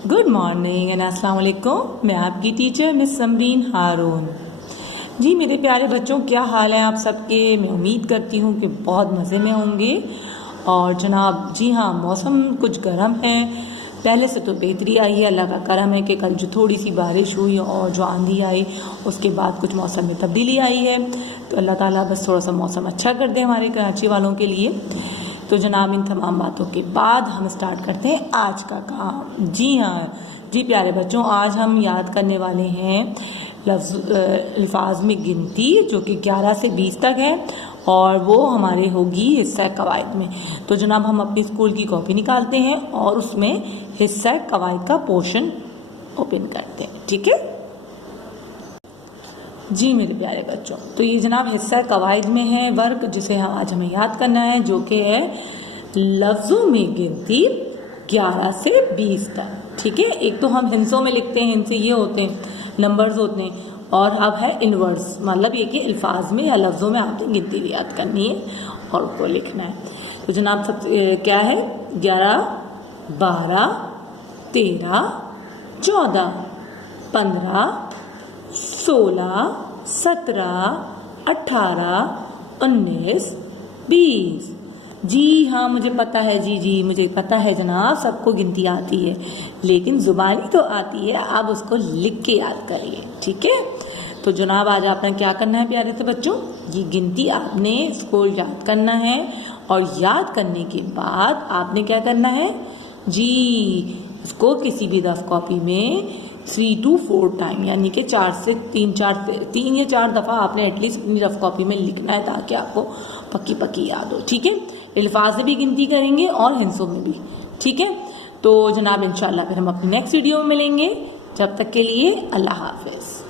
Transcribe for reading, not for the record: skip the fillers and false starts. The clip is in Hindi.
गुड मॉर्निंग एंड अस्सलाम वालेकुम। मैं आपकी टीचर मिस समरीन हारून। जी मेरे प्यारे बच्चों, क्या हाल है आप सबके। मैं उम्मीद करती हूँ कि बहुत मज़े में होंगे। और जनाब जी हाँ, मौसम कुछ गर्म है, पहले से तो बेहतरी आई है। अल्लाह का करम है कि कल जो थोड़ी सी बारिश हुई और जो आंधी आई उसके बाद कुछ मौसम में तब्दीली आई है। तो अल्लाह ताला बस थोड़ा सा मौसम अच्छा कर दे हमारे कराची वालों के लिए। तो जनाब इन तमाम बातों के बाद हम स्टार्ट करते हैं आज का काम। जी हाँ जी प्यारे बच्चों, आज हम याद करने वाले हैं अल्फाज में गिनती जो कि 11 से 20 तक है और वो हमारे होगी हिस्सा कवायद में। तो जनाब हम अपनी स्कूल की कॉपी निकालते हैं और उसमें हिस्सा कवायद का पोर्शन ओपन करते हैं, ठीक है जी मेरे प्यारे बच्चों। तो ये जनाब हिस्सा कवायद में है वर्क जिसे आज हमें याद करना है, जो कि है लफ्ज़ों में गिनती 11 से 20 तक, ठीक है। एक तो हम हिंसों में लिखते हैं, हिंसे ये होते हैं, नंबर्स होते हैं, और अब है इनवर्स, मतलब ये कि अल्फाज में या लफ्ज़ों में आपने गिनती याद करनी है और उसको लिखना है। तो जनाब सब क्या है, 11, 12, 13, 14, 15, 16, 17, 18, 19, 20। जी हाँ मुझे पता है, जी मुझे पता है जनाब, सबको गिनती आती है, लेकिन ज़ुबानी तो आती है, आप उसको लिख के याद करिए, ठीक है। तो जनाब आज आपने क्या करना है प्यारे से बच्चों, ये गिनती आपने इसको याद करना है और याद करने के बाद आपने क्या करना है जी, इसको किसी भी रफ कॉपी में 3 to 4 टाइम, यानी कि 3 या 4 दफ़ा आपने एटलीस्ट अपनी रफ कॉपी में लिखना है ताकि आपको पक्की याद हो, ठीक है। अल्फाज से भी गिनती करेंगे और हिंसों में भी, ठीक है। तो जनाब इंशाल्लाह फिर हम अपनी नेक्स्ट वीडियो में मिलेंगे। जब तक के लिए अल्लाह हाफिज़।